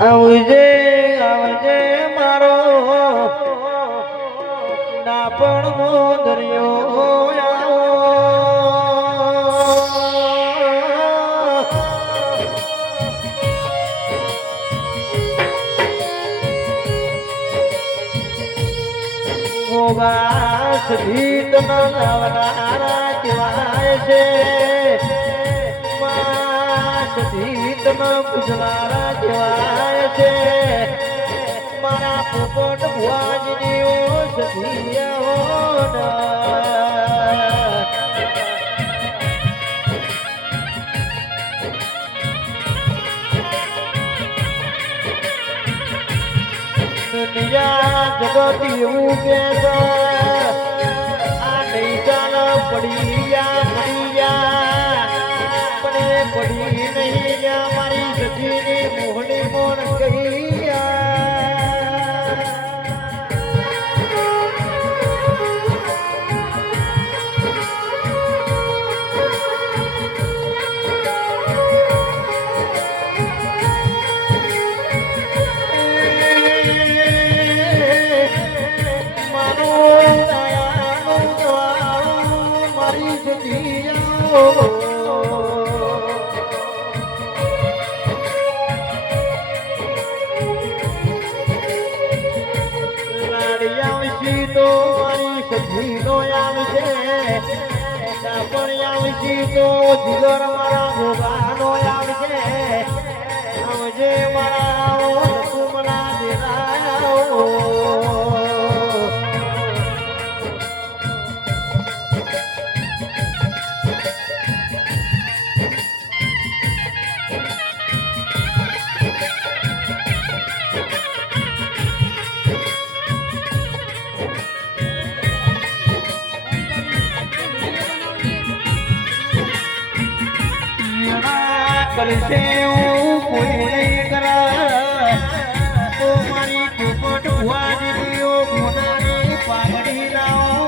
આવજે આવજે મારો ડાપણનો દરિયો ગોવાસ ગીત નવનારા કહેવાય છે માસ ગીત પૂજનારા કહેવાય છે મારા પોપટ ભુવાજીની દુનિયા જગત એવું કે છે આ નહીં ચાલ પડી ગયા પણ પડી નહીં ગયા મારી સજીની મોહની મોણ કહી તો મારી સજીનો આવશે પણ આવશે તો જીગર મારા ભોગાનો આવશે આવજે મારા તુમના દેરાયો કરશે કોઈ નહીં કરા તો મારી પોપટ ભુવાજીની મોનાની પાઘડી લાવો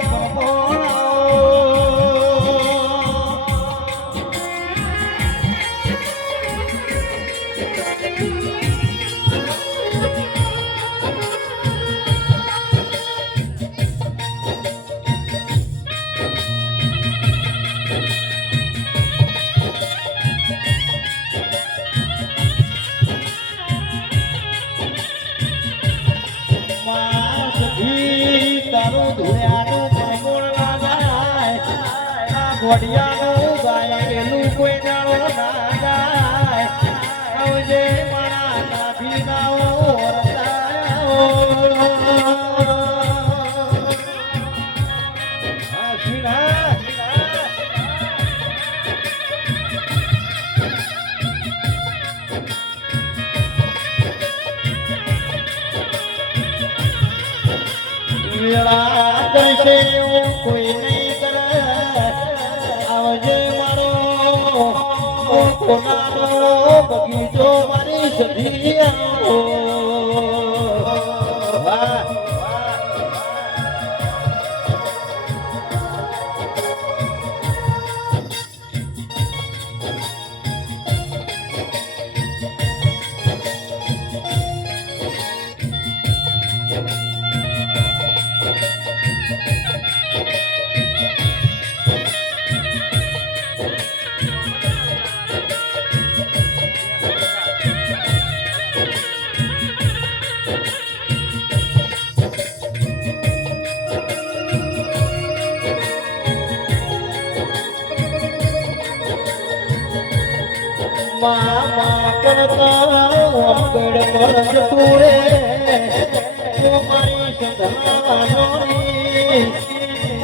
ઘોડિયાનું ગાયેલું કોઈ દાડો ના ગાય આવજે મારા નાભીનાઓ કરશે કોઈ નહીં કરે આવજે મારો કોનાનો બગીચો મારી સધી મામા કરતા વગડ પરસ તુરે ઓ મારી સંધાનોની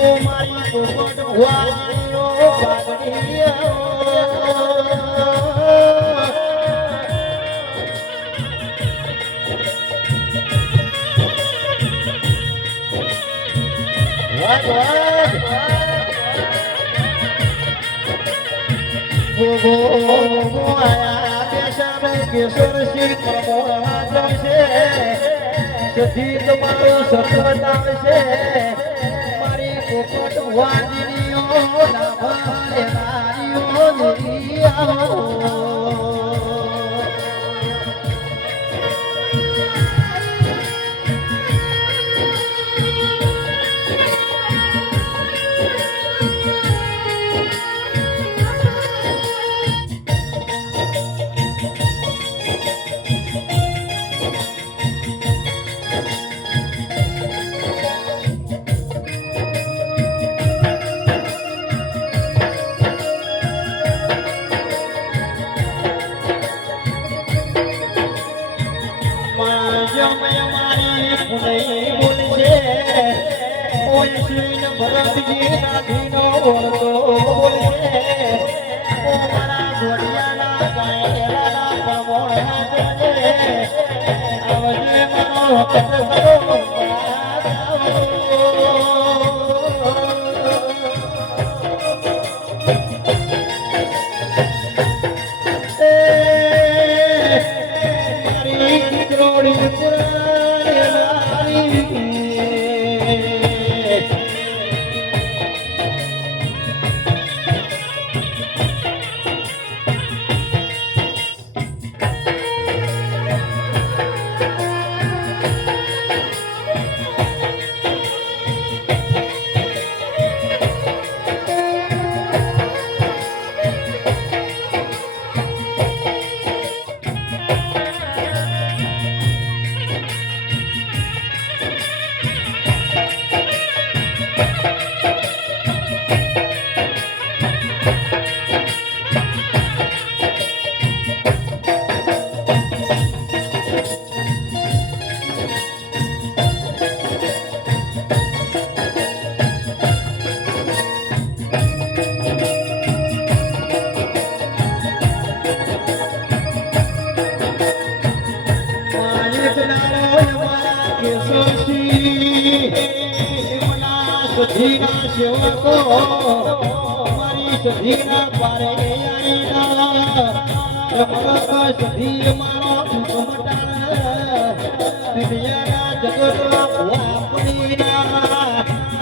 ઓ મારી પોપટ ભુવાજીનો પાઘડી કેસર શ્રી પ્રમોણા જશે સધી તમારો સત્વત આવશે મારી પોપટ ભુવાજીની લાભ લેનારીઓ ભરતજી નાથીનો ઓળતો બોલશે ઓ મારા ઘોડિયાના ગાયેલાના પરમોણા દેજે આવજે મારો કટકરો સધીના સેવકો મારી સધીના પારે આઈના સધી મારો દુનિયાના જગતમાં વાપરીના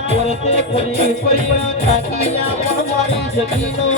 વર્તે ફરી ફરી થાકી પણ મારી સધીનો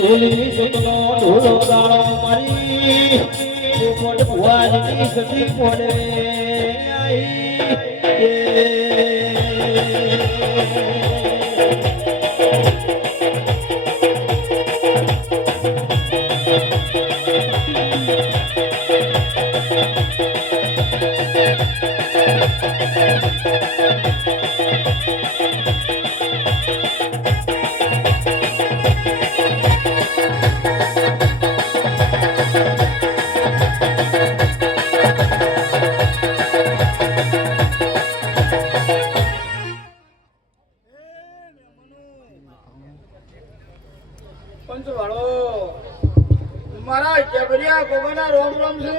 ભૂલી સપનો ઢોલો દાળો મારી પોપટ ભુવાજી સતી પડે મારા જબરિયા ગોગના રોમ રોમ છે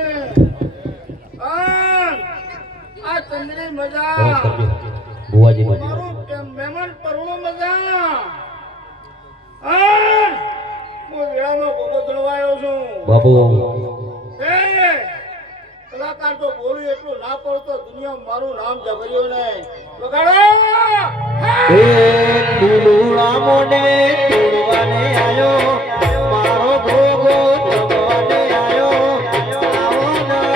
આ ચંદ્રી મજા બુવાજી મારું મહેમાન પરણો મજા હું વેળામાં ગોગો દળવાયો છું બાપુ એ કલાકાર તો બોલું એટલું ના પડતો દુનિયા મારું નામ જબરિયો ને વગાડો એ તુલુડા મોને તુલવાને આયો મારો ભોગો જગવાને આયો આવો ના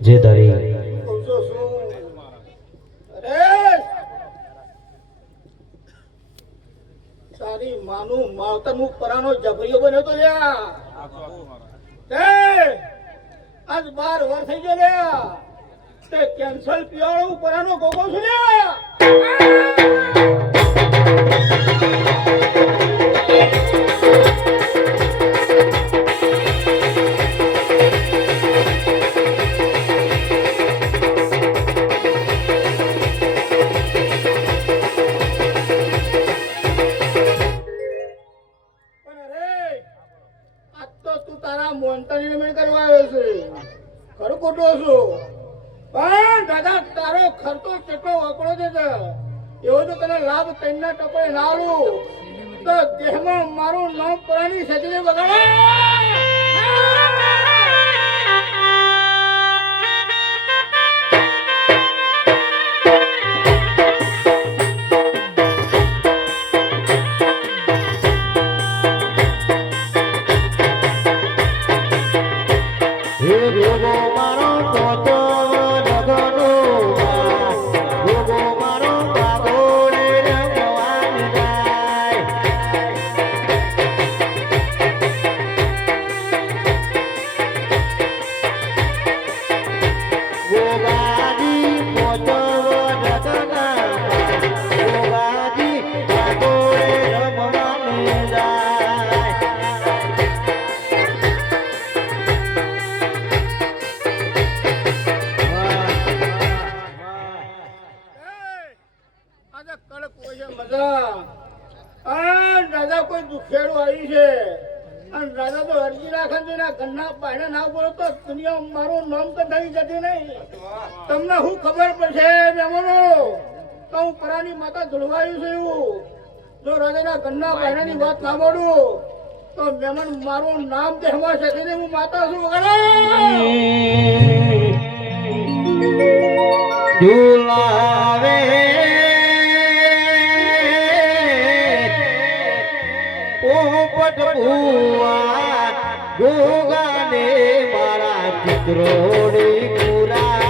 જે તારી તારી માનું માવતર નું પરાનો જબરિયો બન્યો તો લ્યા આજ 12 વર્ષ થઈ ગયો લ્યા તે કેન્સલ પીવાળો પરાનો ગોગો છું લ્યા સંતાની રમણ કરવા આવ્યો છે ખરું ખોટું છું પણ દાદા તારો ખર્ચો કેટલો વપરો છે એવો તો તને લાભ તૈના ટપે ના આલું તો દેહમાં મારું નામ પરાની સજીને બગાડે દાદા કોઈ દુખેડું આવી છે અને દાદા તો અરજી રાખે છે ને ઘરના પાણી ના બોલો તો દુનિયા મારું નામ કદાઈ જતી નહીં તમને શું ખબર પડશે મહેમાનો તો હું પરાની માતા ધુળવાયું છે એવું જો રાજાના ઘરના પાણીની વાત ના મળું તો મહેમાન મારું નામ દેહમાં શકીને હું માતા છું ઝુલાવે પોપટ ભુવા ગોગાને મારા ચિત્રોની પૂરા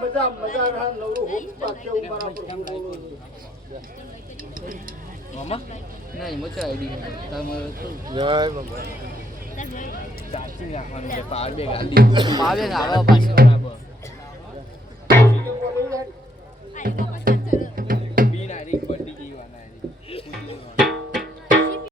બધા મજા નવરું હોપ પાકે મારા પર મામા નહીં મજા આઈડી તમારે જય બાબા ચાર્જિંગ રાખવાનું છે પાવર બેગ આલી પાવર બેગ આવા પાછી બરાબર